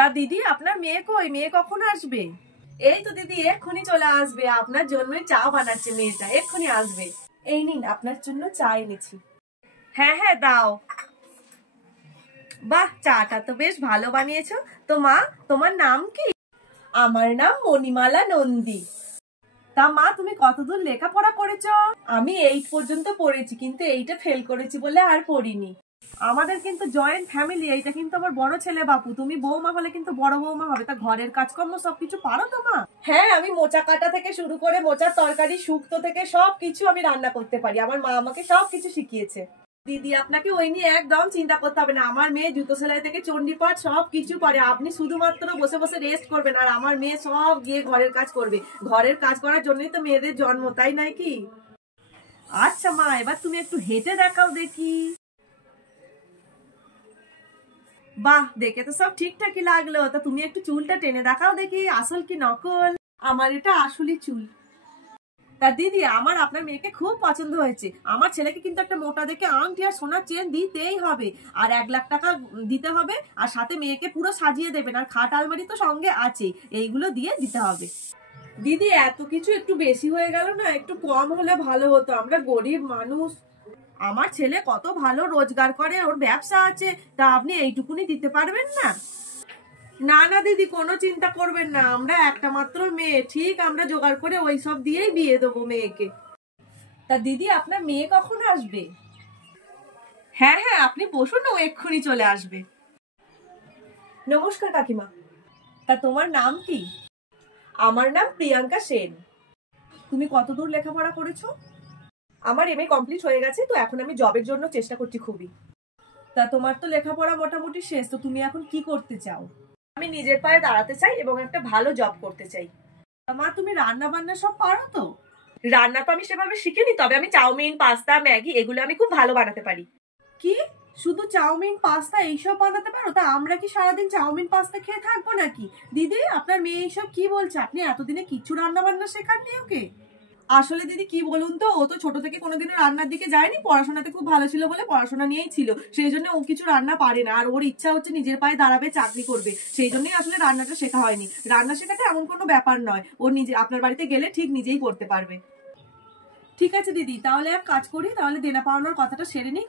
তা দিদি আপনার মেয়ে কই? মেয়ে কখন আসবে? এই তো দিদি এক্ষুনি চলে আসবে, আপনার জন্যই চা বানাচ্ছে মেয়েটা, এক্ষুনি আসবে। এই নিন আপনার জন্য চা এনেছি। হ্যাঁ হ্যাঁ দাও। বাহ, চাটা তো বেশ ভালো বানিয়েছো। তো মা, তোমার নাম কি? আমার নাম মণিমালা নন্দী। তা মা, তুমি কতদূর লেখাপড়া করেছো? আমি 8 পর্যন্ত পড়েছি, কিন্তু এইটা ফেল করেছি বলে আর পড়িনি। আমাদের কিন্তু জয়েন্ট ফ্যামিলি, এইটা কিন্তু আমার বড় ছেলে বাপু। তুমি বৌমা হলে কিন্তু বড় বৌমা হবে। তা ঘরের কাজকর্ম সবকিছু পারো তো মা? হ্যাঁ, আমি মোচা কাটা থেকে শুরু করে মোচার তরকারি, শুক্তো থেকে সবকিছু আমি রান্না করতে পারি। আমার মা আমাকে সবকিছু শিখিয়েছে। দিদি আপনাকে ওই নিয়ে একদম চিন্তা করতে হবে না। আমার মেয়ে জুতো সেলাই থেকে চণ্ডীপাঠ সবকিছু পারে। আপনি শুধুমাত্র বসে বসে রেস্ট করবেন, আর আমার মেয়ে সব গিয়ে ঘরের কাজ করবে। ঘরের কাজ করার জন্যই তো মেয়েদের জন্ম, তাই নয় কি? আচ্ছা মা, এবার তুমি একটু হেঁটে দেখাও দেখি। বাহ, দেখে তো সব ঠিকঠাকই লাগলো। তা তুমি একটু চুলটা টেনে দেখাও দেখি, আসল কি নকল। আমার এটা আসলই চুল। তা দিদি, আমার আপনার মেয়েকে খুব পছন্দ হয়েছে। আমার ছেলেকে কিন্তু একটা মোটা দেখে আংটি আর সোনার চেন দিতেই হবে, আর 1 লাখ টাকা দিতে হবে, আর সাথে মেয়েকে পুরো সাজিয়ে দেবেন, আর খাট আলমারি তো সঙ্গে আছে, এইগুলো দিয়ে দিতে হবে। দিদি এত কিছু একটু বেশি হয়ে গেল না? একটু কম হলে ভালো হতো, আমরা গরিব মানুষ। আমার ছেলে কত ভালো রোজগার করে, ওর ব্যবসা আছে, তা আপনি এইটুকুনি দিতে পারবেন না? না না দিদি, কোনো চিন্তা করবেন না, আমরা একটা মাত্র মেয়ে, ঠিক আমরা জোগাড় করে ওইসব দিয়েই বিয়ে দেবো মেয়েকে। তা দিদি আপনার মেয়ে কখন আসবে? হ্যাঁ হ্যাঁ, আপনি বসুন, ও এক্ষুনি চলে আসবে। নমস্কার কাকিমা। তা তোমার নাম কি? আমার নাম প্রিয়াঙ্কা সেন। তুমি কতদূর লেখাপড়া করেছো? আমার এমএ কমপ্লিট হয়ে গেছে, তো এখন আমি জবের জন্য চেষ্টা করছি খুবই। তা তোমার তো লেখাপড়া মোটামুটি শেষ, তো তুমি এখন কি করতে চাও? আমি নিজের পায়ে দাঁড়াতে চাই এবং একটা ভালো জব করতে চাই। মা, তুমি রান্না বান্না সব পারো তো? রান্না তো আমি সেভাবে শিখিনি, তবে আমি চাউমিন, পাস্তা, ম্যাগি এগুলো আমি খুব ভালো বানাতে পারি। কি, শুধু চাউমিন পাস্তা এইসব বানাতে পারো? তা আমরা কি সারাদিন চাউমিন পাস্তা খেয়ে থাকবো নাকি? দিদি আপনার মেয়ে এইসব কি বলছে? আপনি এতদিনে কিছু রান্না বান্না শেখাননি ওকে? আসলে দিদি কি বলুন তো, ও তো ছোট থেকে কোনোদিনও রান্নার দিকে যায়নি, পড়াশোনাতে খুব ভালো ছিল বলে পড়াশোনা নিয়েই ছিল, সেই জন্য ও কিছু রান্না পারে না। আর ওর ইচ্ছা হচ্ছে নিজের পায়ে দাঁড়াবে, চাকরি করবে, সেই জন্যই আসলে রান্নাটা শেখা হয়নি। রান্না শেখাটা এমন কোনো ব্যাপার নয়, ও নিজে আপনার বাড়িতে গেলে ঠিক নিজেই করতে পারবে। ঠিক আছে দিদি, তাহলে এক কাজ করি, তাহলে দেনা পাওনার কথাটা সেরে নিই।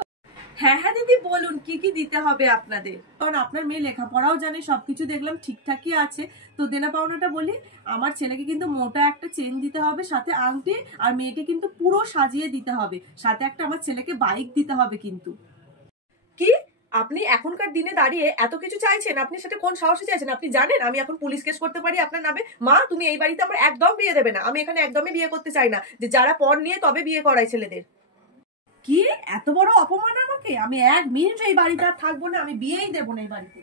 হ্যাঁ হ্যাঁ দিদি, বলুন কি কি দিতে হবে আপনাদের, কারণ আপনার মেয়ে লেখাপড়াও জানে, সবকিছু দেখলাম ঠিকঠাকই আছে। তো দেনা পাওনাটা বলি, আমার ছেলেকে কিন্তু মোটা একটা চেন দিতে হবে, সাথে আংটি, আর মেয়েকে কিন্তু পুরো সাজিয়ে দিতে হবে, সাথে একটা আমার ছেলেকে বাইক দিতে হবে কিন্তু। কি, আপনি এখনকার দিনে দাঁড়িয়ে এত কিছু চাইছেন? আপনি সেটা কোন সাহসে চাইছেন? আপনি জানেন আমি এখন পুলিশ কেস করতে পারি আপনার নামে। মা, তুমি এই বাড়িতে আমার একদম বিয়ে দেবে না। আমি এখানে একদমই বিয়ে করতে চাই না, যে যারা পণ নিয়ে তবে বিয়ে করায় ছেলেদের। কি, এত বড় অপমান আমাকে? আমি 1 মিনিট এই বাড়িতে আর থাকবো না, আমি বিয়েই দেবো না এই বাড়িতে।